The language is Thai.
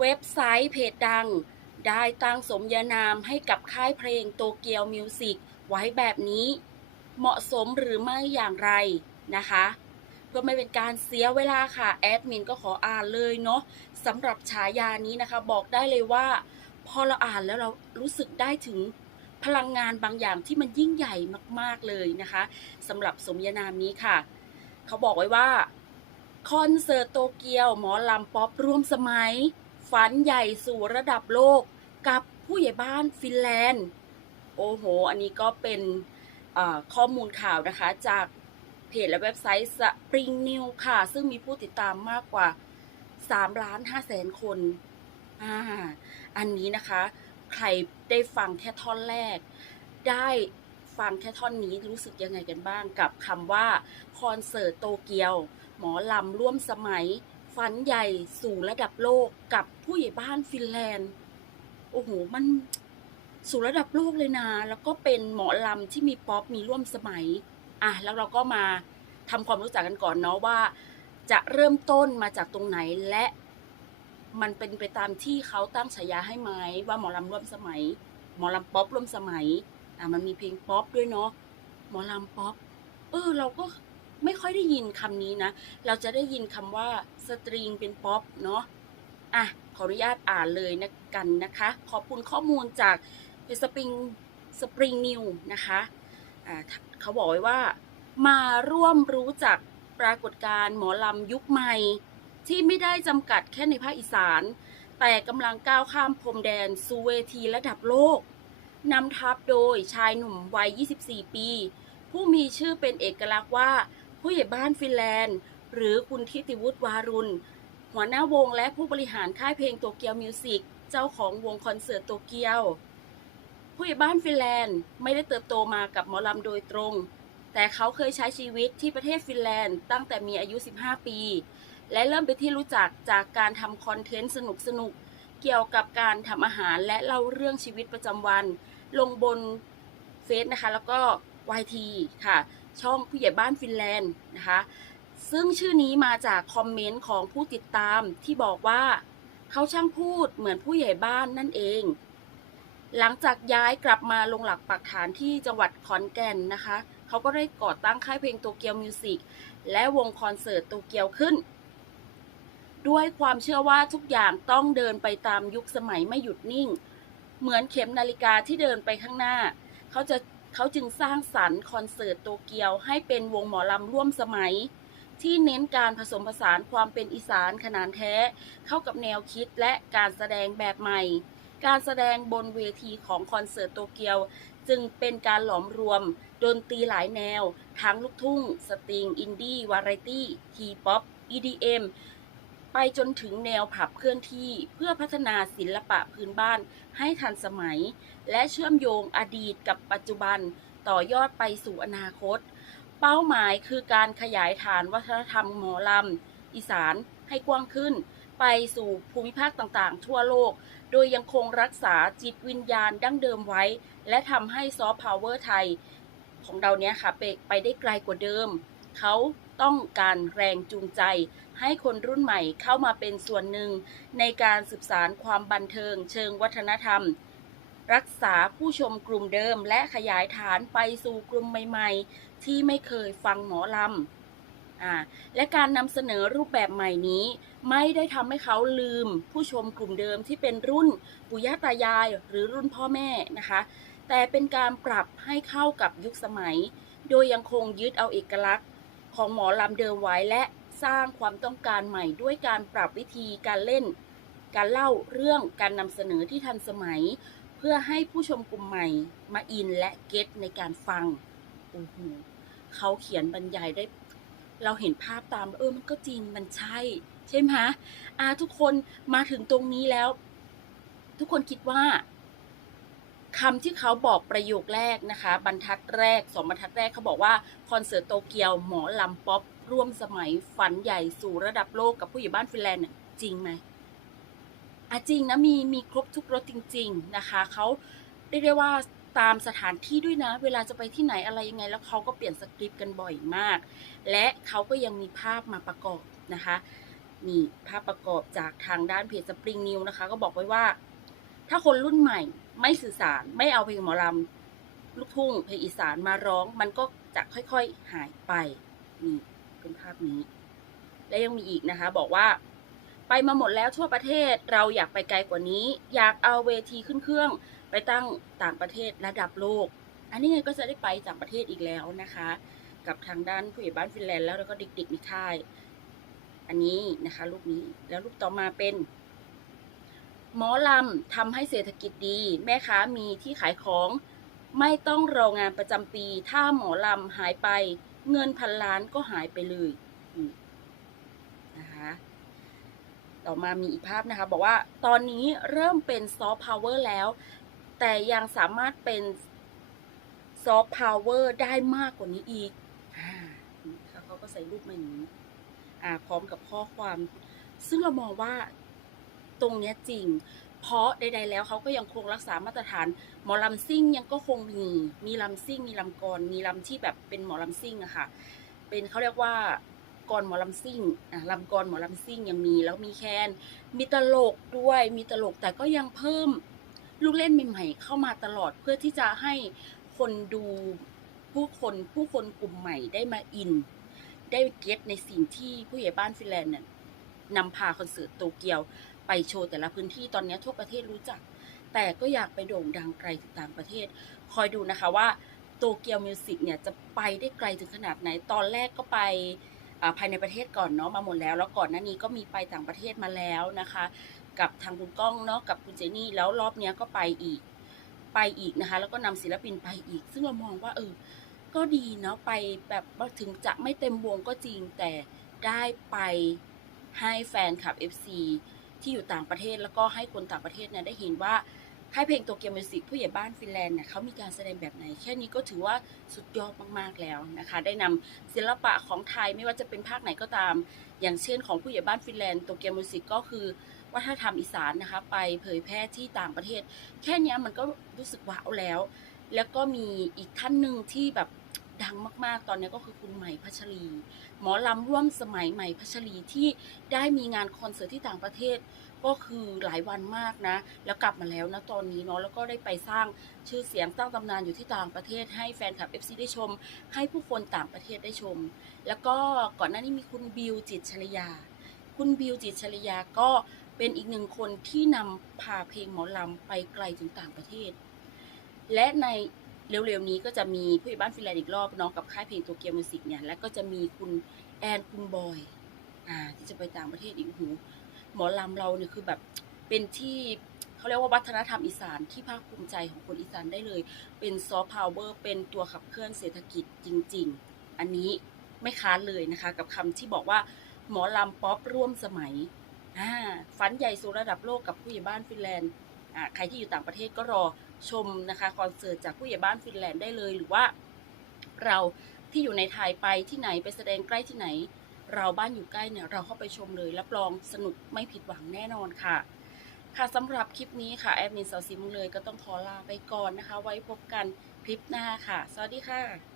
เว็บไซต์เพจดัง ได้ตั้งสมญานามให้กับค่ายเพลงโตเกียวมิวสิกไว้แบบนี้ เหมาะสมหรือไม่อย่างไรนะคะ เพื่อไม่เป็นการเสียเวลาค่ะ แอดมินก็ขออ่านเลยเนาะสำหรับฉายานี้นะคะ บอกได้เลยว่า พอเราอ่านแล้วเรารู้สึกได้ถึงพลังงานบางอย่างที่มันยิ่งใหญ่มากๆเลยนะคะสำหรับสมญานามนี้ค่ะ เขาบอกไว้ว่าคอนเสิร์ตโตเกียวหมอลำป๊อปร่วมสมัย ฝันใหญ่สู่ระดับโลกกับผู้ใหญ่บ้านฟินแลนด์ โอ้โห อันนี้ก็เป็นข้อมูลข่าวนะคะจากเพจและเว็บไซต์ Spring New ค่ะ ซึ่งมีผู้ติดตามมากกว่า3ล้าน5แสนคนอ่าอันนี้นะคะ ใครได้ฟังแค่ท่อนแรก ได้ฟังแค่ท่อนนี้รู้สึกยังไงกันบ้างกับคำว่า คอนเสิร์ตโตเกียว หมอลำร่วมสมัย ฝันใหญ่สู่ระดับโลกกับผู้ใหญ่บ้านฟินแลนด์ โอ้โห มันสู่ระดับโลกเลยนะ แล้วก็เป็นหมอลำที่มีป๊อปมีร่วมสมัย อะ แล้วเราก็มาทำความรู้จักกันก่อนเนาะว่า จะเริ่มต้นมาจากตรงไหนและมันเป็นไปตามที่เขาตั้งฉายาให้ไหมว่าหมอลำร่วมสมัย หมอลำป๊อปร่วมสมัย อะมันมีเพลงป๊อปด้วยเนาะหมอลำป๊อปเออ เราก็ ไม่ค่อยได้ยินคำนี้นะ เราจะได้ยินคำว่าสตริงเป็นป๊อปเนาะอะขออนุญาตอ่านเลยนะกันนะคะ ขอบคุณข้อมูลจากสปริงสปริงนิวนะคะอ่าเขาบอกไว้ว่า มาร่วมรู้จักปรากฏการณ์หมอลำยุคใหม่ ที่ไม่ได้จำกัดแค่ในภาคอีสาน แต่กำลังก้าวข้ามพรมแดนสู่เวทีระดับโลกนำทัพโดยชายหนุ่มวัย 24 ปี ผู้มีชื่อเป็นเอกลักษณ์ว่า ผู้ใหญ่บ้านฟินแลนด์ หรือคุณทิติวุฒิวารุณ หัวหน้าวงและผู้บริหารค่ายเพลงโตเกียวมิวสิกเจ้าของวงคอนเสิร์ตโตเกียว ผู้ใหญ่บ้านฟินแลนด์ไม่ได้เติบโตมากับหมอลำโดยตรง แต่เขาเคยใช้ชีวิตที่ประเทศฟินแลนด์ตั้งแต่มีอายุ 15 ปี และเริ่มเป็นที่รู้จักจากการทำคอนเทนต์สนุกๆเกี่ยวกับการทำอาหารและเล่าเรื่องชีวิตประจำวัน ลงบนเฟซนะคะ แล้วก็ YT ค่ะ ช่องผู้ใหญ่บ้านฟินแลนด์นะคะ ซึ่งชื่อนี้มาจากคอมเมนต์ของผู้ติดตามที่บอกว่าเขาช่างพูดเหมือนผู้ใหญ่บ้านนั่นเอง หลังจากย้ายกลับมาลงหลักปักฐานที่จังหวัดขอนแก่นนะคะ เขาก็ได้ก่อตั้งค่ายเพลงโตเกียวมิวสิกและวงคอนเสิร์ตโตเกียวขึ้น ด้วยความเชื่อว่าทุกอย่างต้องเดินไปตามยุคสมัยไม่หยุดนิ่ง เหมือนเข็มนาฬิกาที่เดินไปข้างหน้า เขาจะ เขาจึงสร้างสรรค์คอนเสิร์ตโตเกียวให้เป็นวงหมอลำร่วมสมัย ที่เน้นการผสมผสานความเป็นอีสานขนานแท้ เข้ากับแนวคิดและการแสดงแบบใหม่ การแสดงบนเวทีของคอนเสิร์ตโตเกียว จึงเป็นการหลอมรวม ดนตรีหลายแนว ทั้งลูกทุ่ง สตริง อินดี้ วาไรตี้ ทีป๊อป EDM ไปจนถึงแนวผับเคลื่อนที่เพื่อพัฒนาศิลปะพื้นบ้านให้ทันสมัย และเชื่อมโยงอดีตกับปัจจุบันต่อยอดไปสู่อนาคต เป้าหมายคือการขยายฐานวัฒนธรรมหมอลำอีสานให้กว้างขึ้น ไปสู่ภูมิภาคต่างๆ ทั่วโลก โดยยังคงรักษาจิตวิญญาณดั้งเดิมไว้ และทำให้ซอฟต์พาวเวอร์ไทย ของเราเนี้ยค่ะไปไปได้ไกลกว่าเดิม เขา ต้องการแรงจูงใจ ให้คนรุ่นใหม่เข้ามาเป็นส่วนหนึ่ง ในการสืบสารความบันเทิงเชิงวัฒนธรรม รักษาผู้ชมกลุ่มเดิม และขยายฐานไปสู่กลุ่มใหม่ๆ ที่ไม่เคยฟังหมอลำอและการนำเสนอรูปแบบใหม่นี้ ไม่ได้ทำให้เขาลืมผู้ชมกลุ่มเดิมที่เป็นรุ่นปู่ย่าตายายหรือรุ่นพ่อแม่นะคะ แต่เป็นการปรับให้เข้ากับยุคสมัย โดยยังคงยึดเอาเอกลักษณ์ ของหมอลำเดิมไว้และสร้างความต้องการใหม่ด้วยการปรับวิธีการเล่น การเล่าเรื่องการนำเสนอที่ทันสมัย เพื่อให้ผู้ชมกลุ่มใหม่มาอินและเก็ตในการฟังโอ้โหเขาเขียนบรรยายได้ เราเห็นภาพตามเออมันก็จริงมันใช่ ใช่ไหมคะอาทุกคนมาถึงตรงนี้แล้ว ทุกคนคิดว่า คำที่เขาบอกประโยคแรกนะคะ บรรทัดแรกสองบรรทัดแรกเขาบอกว่าคอนเสิร์ตโตเกียวหมอลำป๊อปร่วมสมัยฝันใหญ่สู่ระดับโลกกับผู้ใหญ่บ้านฟินแลนด์จริงไหมอะจริงนะมีมีครบทุกรสจริง ๆนะคะเขาเรียกได้ว่าตามสถานที่ด้วยนะ เวลาจะไปที่ไหนอะไรยังไง แล้วเขาก็เปลี่ยนสคริปต์กันบ่อยมาก และเขาก็ยังมีภาพมาประกอบนะคะนี่ภาพประกอบจากทางด้านเพจสปริงนิวนะคะ ก็บอกไว้ว่า ถ้าคนรุ่นใหม่ ไม่สื่อสารไม่เอาเพลงหมอลำลูกทุ่งเพลงอีสานมาร้อง มันก็จะค่อยๆหายไปนี่เป็นภาพนี้ และยังมีอีกนะคะ บอกว่าไปมาหมดแล้วทั่วประเทศเราอยากไปไกลกว่านี้ อยากเอาเวทีขึ้นเครื่อง ไปตั้งต่างประเทศระดับโลก อันนี้ไงก็จะได้ไปต่างประเทศอีกแล้วนะคะ กับทางด้านผู้ใหญ่บ้านฟินแลนด์แล้วแล้วก็เด็กๆในค่าย อันนี้นะคะรูปนี้แล้วรูปต่อมาเป็น หมอลำทำให้เศรษฐกิจดี แม่ค้ามีที่ขายของ ไม่ต้องรองานประจำปี ถ้าหมอลำหายไป เงินพันล้านก็หายไปเลยนะคะต่อมามีอีกภาพนะคะ บอกว่าตอนนี้เริ่มเป็นซอฟต์พาวเวอร์แล้ว แต่ยังสามารถเป็นซอฟต์พาวเวอร์ได้มากกว่านี้อีกอเขาก็ใส่รูปมาอย่างนี้พร้อมกับข้อความ ซึ่งเรามองว่า ตรงเนี้ยจริง เพราะใด ๆ แล้วเขาก็ยังคงรักษามาตรฐาน หมอลำซิ่งยังก็คงมีมีลำซิ่ง มีลำกรมีลำที่แบบเป็นหมอลำซิ่งอะค่ะ เป็นเขาเรียกว่ากรหมอลำซิ่งอะลำกรหมอลำซิ่งยังมีแล้วมีแคนมีตลกด้วยมีตลกแต่ก็ยังเพิ่มลูกเล่นใหม่ๆเข้ามาตลอดเพื่อที่จะให้คนดูผู้คนผู้คนกลุ่มใหม่ได้มาอิน ได้เก็ตในสิ่งที่ผู้ใหญ่บ้านฟินแลนด์เนี่ยนำพาคอนเสิร์ตโตเกียว ไปโชว์แต่ละพื้นที่ตอนนี้ทั่วประเทศรู้จัก แต่ก็อยากไปโด่งดังไกลถึงต่างประเทศ คอยดูนะคะว่าโตเกียวมิวสิกเนี่ยจะไปได้ไกลถึงขนาดไหน ตอนแรกก็ไปภายในประเทศก่อนเนาะมาหมดแล้ว แล้วก่อนหน้านี้ก็มีไปต่างประเทศมาแล้วนะคะ กับทางคุณก้องเนาะกับคุณเจนี่แล้วรอบเนี้ยก็ไปอีกไปอีกนะคะ แล้วก็นำศิลปินไปอีก ซึ่งเรามองว่าเออก็ดีเนาะไปแบบถึงจะไม่เต็มวงก็จริงแต่ได้ไปให้แฟนคลับ FC ที่อยู่ต่างประเทศ แล้วก็ให้คนต่างประเทศเนี่ยได้เห็นว่าค่ายเพลงโตเกียวมิวสิกผู้ใหญ่บ้านฟินแลนด์เนี่ยเขามีการแสดงแบบไหน แค่นี้ก็ถือว่าสุดยอดมากๆแล้วนะคะ ได้นำศิลปะของไทยไม่ว่าจะเป็นภาคไหนก็ตาม อย่างเช่นของผู้ใหญ่บ้านฟินแลนด์โตเกียวมิวสิกก็คือวัฒนธรรมอีสานนะคะ ไปเผยแพร่ที่ต่างประเทศ แค่นี้มันก็รู้สึกว้าวแล้ว แล้วก็มีอีกท่านหนึ่งที่แบบ ดังมากๆ ตอนนี้ก็คือคุณใหม่พัชรี หมอลำร่วมสมัยใหม่พัชรีที่ได้มีงานคอนเสิร์ตที่ต่างประเทศ ก็คือหลายวันมากนะ แล้วกลับมาแล้วนะตอนนี้เนาะแล้วก็ได้ไปสร้างชื่อเสียงสร้างตำนานอยู่ที่ต่างประเทศ ให้แฟนคลับ FC ได้ชม ให้ผู้คนต่างประเทศได้ชม แล้วก็ก่อนหน้านี้มีคุณบิวจิตชริยา คุณบิวจิตชริยาก็เป็นอีกหนึ่งคนที่นำพาเพลงหมอลำไปไกลถึงต่างประเทศ และใน เร็วๆนี้ก็จะมีผู้ใหญ่บ้านฟินแลนด์อีกรอบน้องกับค่ายเพลงโตเกียวมิวสิกเนี่ย แล้วก็จะมีคุณแอนคุณบอย อ่า ที่จะไปต่างประเทศอีกหู หมอลำเราเนี่ยคือแบบเป็นที่เขาเรียกว่าวัฒนธรรมอีสานที่ภาคภูมิใจของคนอีสานได้เลย เป็นซอฟต์พาวเวอร์เป็นตัวขับเคลื่อนเศรษฐกิจจริง ๆ อันนี้ไม่ค้านเลยนะคะ กับคำที่บอกว่าหมอลำป๊อปร่วมสมัยอ่าฝันใหญ่สู่ระดับโลกกับผู้ใหญ่บ้านฟินแลนด์อ่าใครที่อยู่ต่างประเทศก็รอ ชมนะคะคอนเสิร์ตจากผู้ใหญ่บ้านฟินแลนด์ได้เลย หรือว่าเราที่อยู่ในไทยไปที่ไหนไปแสดงใกล้ที่ไหน เราบ้านอยู่ใกล้เนี่ยเราเข้าไปชมเลยรับรองสนุกไม่ผิดหวังแน่นอนค่ะ ค่ะสำหรับคลิปนี้ค่ะแอดมินสาวซิมงเลยก็ต้องขอลาไปก่อนนะคะ ไว้พบกันคลิปหน้าค่ะ สวัสดีค่ะ